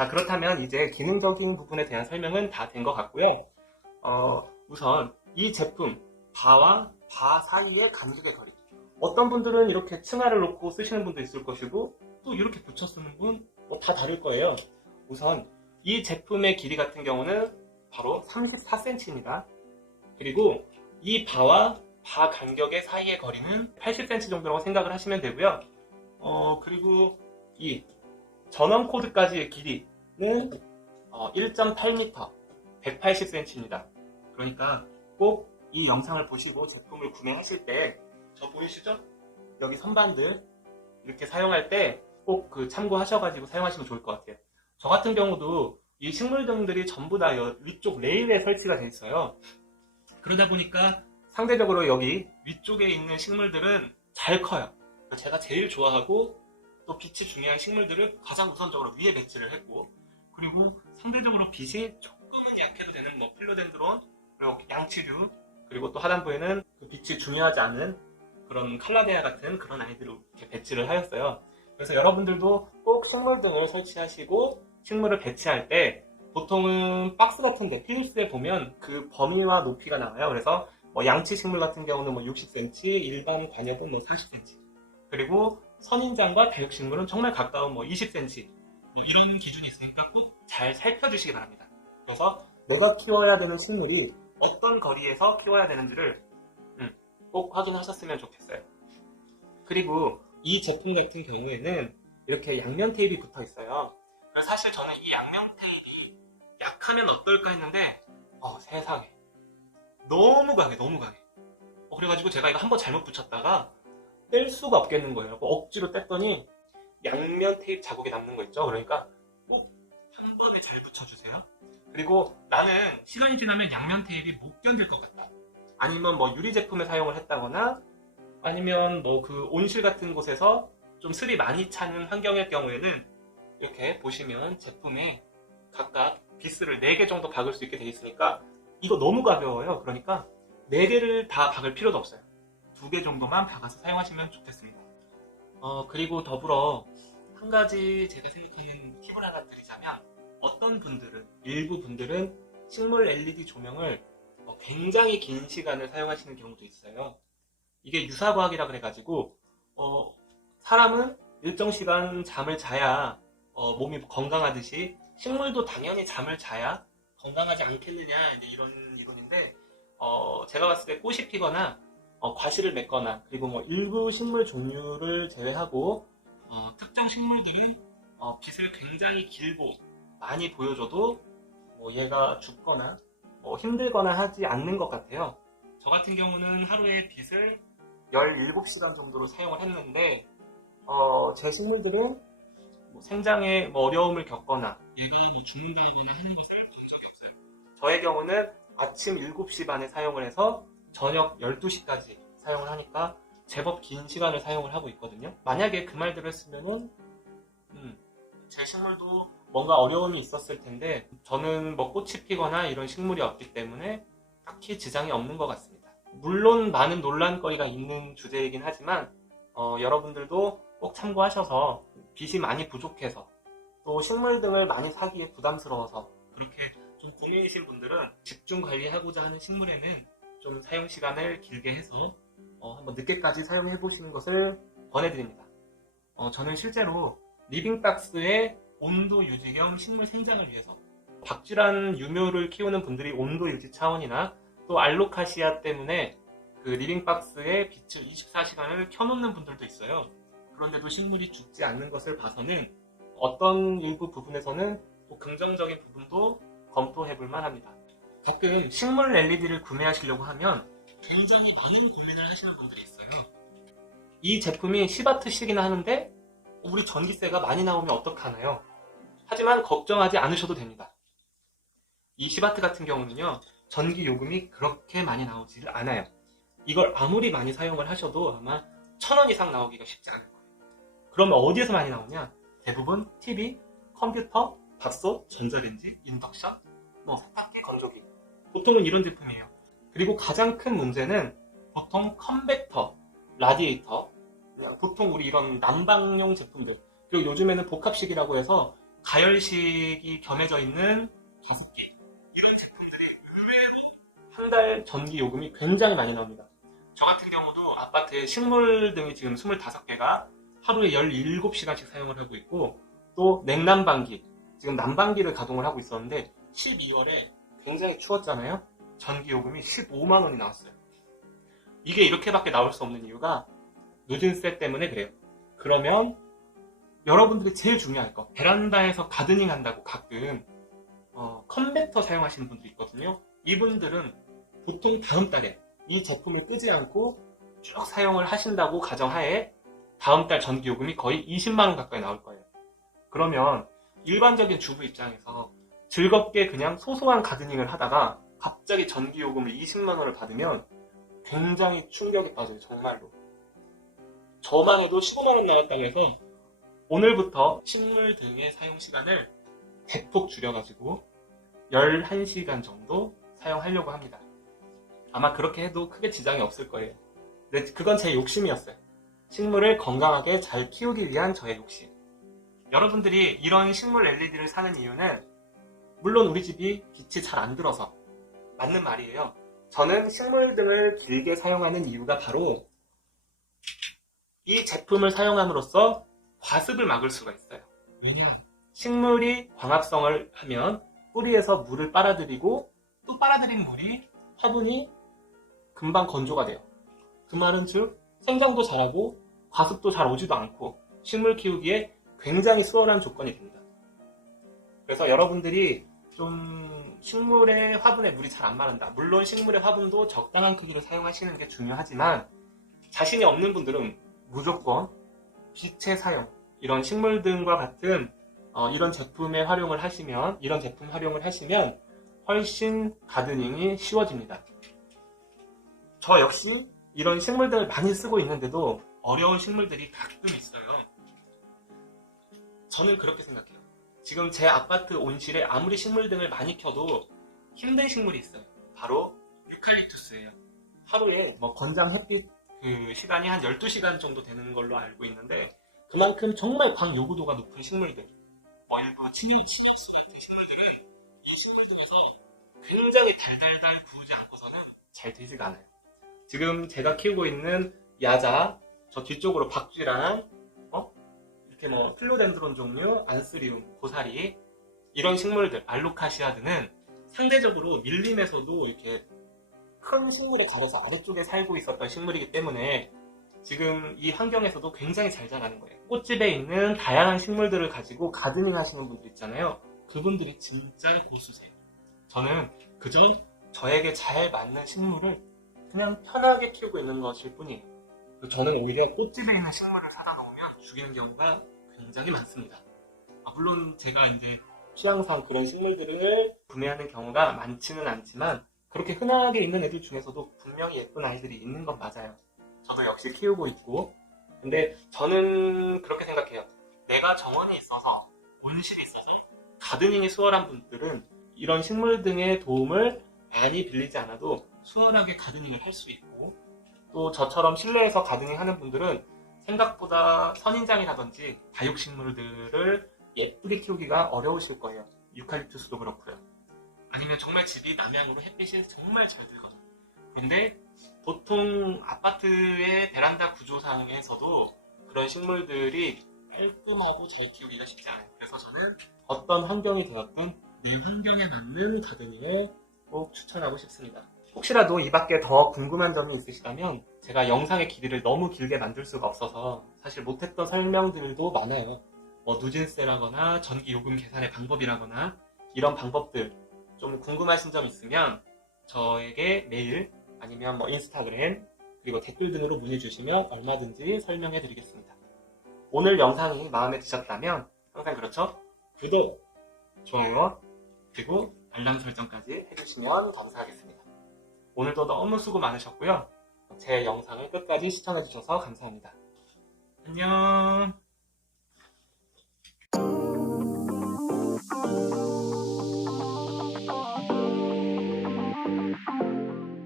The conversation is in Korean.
자, 그렇다면 이제 기능적인 부분에 대한 설명은 다 된 것 같고요. 우선 이 제품 바와 바 사이의 간격의 거리. 어떤 분들은 이렇게 층화를 놓고 쓰시는 분도 있을 것이고 또 이렇게 붙여 쓰는 분 다 다를 거예요. 우선 이 제품의 길이 같은 경우는 바로 34cm입니다. 그리고 이 바와 바 간격의 사이의 거리는 80cm 정도라고 생각을 하시면 되고요. 그리고 이 전원 코드까지의 길이는 1.8m, 180cm입니다. 그러니까 꼭 이 영상을 보시고 제품을 구매하실 때 저 보이시죠? 여기 선반들 이렇게 사용할 때 꼭 참고하셔가지고 사용하시면 좋을 것 같아요. 저 같은 경우도 이 식물등들이 전부 다 위쪽 레일에 설치가 되어 있어요. 그러다 보니까 상대적으로 여기 위쪽에 있는 식물들은 잘 커요. 제가 제일 좋아하고 또 빛이 중요한 식물들을 가장 우선적으로 위에 배치를 했고, 그리고 상대적으로 빛이 조금은 약해도 되는 필로덴드론, 그리고 양치류, 그리고 또 하단부에는 빛이 중요하지 않은 그런 칼라데아 같은 그런 아이들을 이렇게 배치를 하였어요. 그래서 여러분들도 꼭 식물등을 설치하시고 식물을 배치할 때 보통은 박스 같은데 필립스에 보면 그 범위와 높이가 나와요. 그래서 양치 식물 같은 경우는 60cm, 일반 관엽은 40cm, 그리고 선인장과 다육식물은 정말 가까운 20cm, 이런 기준이 있으니까 꼭 잘 살펴주시기 바랍니다. 그래서 내가 키워야 되는 식물이 어떤 거리에서 키워야 되는지를 꼭 확인하셨으면 좋겠어요. 그리고 이 제품 같은 경우에는 이렇게 양면 테이프가 붙어 있어요. 그래서 사실 저는 이 양면 테이프가 약하면 어떨까 했는데 세상에 너무 강해. 그래가지고 제가 이거 한번 잘못 붙였다가 뗄 수가 없겠는 거예요. 억지로 뗐더니 양면 테이프 자국이 남는 거 있죠. 그러니까 꼭 한 번에 잘 붙여주세요. 그리고 나는 시간이 지나면 양면 테이프가 못 견딜 것 같다, 아니면 유리 제품을 사용을 했다거나, 아니면 그 온실 같은 곳에서 좀 슬이 많이 차는 환경일 경우에는 이렇게 보시면 제품에 각각 비스를 4개 정도 박을 수 있게 되어 있으니까 이거 너무 가벼워요. 그러니까 4개를 다 박을 필요도 없어요. 2개 정도만 박아서 사용하시면 좋겠습니다. 그리고 더불어 한 가지 제가 생각하는 팁을 하나 드리자면, 일부 분들은 식물 LED 조명을 굉장히 긴 시간을 사용하시는 경우도 있어요. 이게 유사과학이라 그래가지고 사람은 일정 시간 잠을 자야 몸이 건강하듯이 식물도 당연히 잠을 자야 건강하지 않겠느냐, 이런 이론인데, 제가 봤을 때 꽃이 피거나 과실을 맺거나, 그리고 일부 식물 종류를 제외하고 특정 식물들은 빛을 굉장히 길고 많이 보여줘도 얘가 죽거나 힘들거나 하지 않는 것 같아요. 저 같은 경우는 하루에 빛을 17시간 정도로 사용을 했는데 제 식물들은 생장에 어려움을 겪거나 얘가 죽는다거나 하는 것을 본 적이 없어요. 저의 경우는 아침 7시 반에 사용을 해서 저녁 12시까지 사용을 하니까 제법 긴 시간을 사용을 하고 있거든요. 만약에 그 말들을 했으면은 제 식물도 뭔가 어려움이 있었을 텐데, 저는 꽃이 피거나 이런 식물이 없기 때문에 딱히 지장이 없는 것 같습니다. 물론 많은 논란거리가 있는 주제이긴 하지만 여러분들도 꼭 참고하셔서, 빛이 많이 부족해서 또 식물 등을 많이 사기에 부담스러워서 그렇게 좀 고민이신 분들은 집중 관리하고자 하는 식물에는 좀 사용 시간을 길게 해서 한번 늦게까지 사용해 보시는 것을 권해드립니다. 저는 실제로 리빙박스의 온도 유지 겸 식물 생장을 위해서 박쥐란 유묘를 키우는 분들이 온도 유지 차원이나 또 알로카시아 때문에 그 리빙박스에 빛을 24시간을 켜놓는 분들도 있어요. 그런데도 식물이 죽지 않는 것을 봐서는 어떤 일부 부분에서는 또 긍정적인 부분도 검토해볼 만합니다. 가끔 식물 LED를 구매하시려고 하면 굉장히 많은 고민을 하시는 분들이 있어요. 이 제품이 10W씩이나 하는데 우리 전기세가 많이 나오면 어떡하나요? 하지만 걱정하지 않으셔도 됩니다. 이 10W 같은 경우는요, 전기 요금이 그렇게 많이 나오지 않아요. 이걸 아무리 많이 사용을 하셔도 아마 1,000원 이상 나오기가 쉽지 않을 거예요. 그러면 어디에서 많이 나오냐? 대부분 TV, 컴퓨터, 밥솥, 전자레인지, 인덕션, 세탁기, 건조기, 보통은 이런 제품이에요. 그리고 가장 큰 문제는 보통 컨벡터, 라디에이터, 보통 우리 이런 난방용 제품들, 그리고 요즘에는 복합식이라고 해서 가열식이 겸해져 있는 5개. 이런 제품들이 의외로 한 달 전기 요금이 굉장히 많이 나옵니다. 저 같은 경우도 아파트에 식물 등이 지금 25개가 하루에 17시간씩 사용을 하고 있고, 또 냉난방기, 지금 난방기를 가동을 하고 있었는데 12월에 굉장히 추웠잖아요. 전기 요금이 15만 원이 나왔어요. 이게 이렇게밖에 나올 수 없는 이유가 누진세 때문에 그래요. 그러면 여러분들이 제일 중요할 거, 베란다에서 가드닝 한다고 가끔 컨벡터 사용하시는 분들이 있거든요. 이분들은 보통 다음 달에 이 제품을 끄지 않고 쭉 사용을 하신다고 가정하에 다음 달 전기요금이 거의 20만 원 가까이 나올 거예요. 그러면 일반적인 주부 입장에서 즐겁게 그냥 소소한 가드닝을 하다가 갑자기 전기요금을 20만 원을 받으면 굉장히 충격에 빠져요. 정말로. 저만 해도 15만 원 나왔다고 해서 오늘부터 식물 등의 사용 시간을 대폭 줄여가지고 11시간 정도 사용하려고 합니다. 아마 그렇게 해도 크게 지장이 없을 거예요. 근데 그건 제 욕심이었어요. 식물을 건강하게 잘 키우기 위한 저의 욕심. 여러분들이 이런 식물 LED를 사는 이유는 물론 우리 집이 빛이 잘 안 들어서 맞는 말이에요. 저는 식물 등을 길게 사용하는 이유가 바로 이 제품을 사용함으로써 과습을 막을 수가 있어요. 왜냐? 식물이 광합성을 하면 뿌리에서 물을 빨아들이고 또 빨아들인 물이 화분이 금방 건조가 돼요. 그 말은 즉 생장도 잘하고 과습도 잘 오지도 않고 식물 키우기에 굉장히 수월한 조건이 됩니다. 그래서 여러분들이 좀 식물의 화분에 물이 잘 안 마른다. 물론 식물의 화분도 적당한 크기를 사용하시는 게 중요하지만 자신이 없는 분들은 무조건 빛의 사용, 이런 식물 등과 같은 이런 제품 활용을 하시면 훨씬 가드닝이 쉬워집니다. 저 역시 이런 식물 등을 많이 쓰고 있는데도 어려운 식물들이 가끔 있어요. 저는 그렇게 생각해요. 지금 제 아파트 온실에 아무리 식물 등을 많이 켜도 힘든 식물이 있어요. 바로 유칼립투스예요. 하루에 권장 햇빛 시간이 한 12시간 정도 되는 걸로 알고 있는데 그만큼 정말 광 요구도가 높은 식물들, 일부 치닉스 같은 식물들은 이 식물 등에서 굉장히 달달달 구우지 않고서는 잘 되지가 않아요. 지금 제가 키우고 있는 야자, 저 뒤쪽으로 박쥐랑 이렇게 필로덴드론 종류, 안스리움, 고사리 이런 식물들, 알로카시아 등은 상대적으로 밀림에서도 이렇게 큰 식물에 가려서 아래쪽에 살고 있었던 식물이기 때문에 지금 이 환경에서도 굉장히 잘 자라는 거예요. 꽃집에 있는 다양한 식물들을 가지고 가드닝 하시는 분들 있잖아요. 그분들이 진짜 고수세요. 저는 그저 저에게 잘 맞는 식물을 그냥 편하게 키우고 있는 것일 뿐이에요. 저는 오히려 꽃집에 있는 식물을 사다 놓으면 죽이는 경우가 굉장히 많습니다. 물론 제가 이제 취향상 그런 식물들을 구매하는 경우가 많지는 않지만 그렇게 흔하게 있는 애들 중에서도 분명히 예쁜 아이들이 있는 건 맞아요. 저도 역시 키우고 있고. 근데 저는 그렇게 생각해요. 내가 정원이 있어서, 온실이 있어서 가드닝이 수월한 분들은 이런 식물 등의 도움을 많이 빌리지 않아도 수월하게 가드닝을 할 수 있고, 또 저처럼 실내에서 가드닝 하는 분들은 생각보다 선인장이라든지 다육식물들을 예쁘게 키우기가 어려우실 거예요. 유칼립투스도 그렇고요. 아니면 정말 집이 남향으로 햇빛이 정말 잘 들거나. 그런데 보통 아파트의 베란다 구조상에서도 그런 식물들이 깔끔하고 잘 키우기가 쉽지 않아요. 그래서 저는 어떤 환경이 되었든 내 환경에 맞는 가드닝을 꼭 추천하고 싶습니다. 혹시라도 이 밖에 더 궁금한 점이 있으시다면 제가 영상의 길이를 너무 길게 만들 수가 없어서 사실 못했던 설명들도 많아요. 누진세라거나 전기요금 계산의 방법이라거나 이런 방법들 좀 궁금하신 점 있으면 저에게 메일 아니면 인스타그램 그리고 댓글 등으로 문의 주시면 얼마든지 설명해 드리겠습니다. 오늘 영상이 마음에 드셨다면 항상 그렇죠? 구독, 좋아요 그리고 알람 설정까지 해주시면 감사하겠습니다. 오늘도 너무 수고 많으셨고요. 제 영상을 끝까지 시청해 주셔서 감사합니다. 안녕.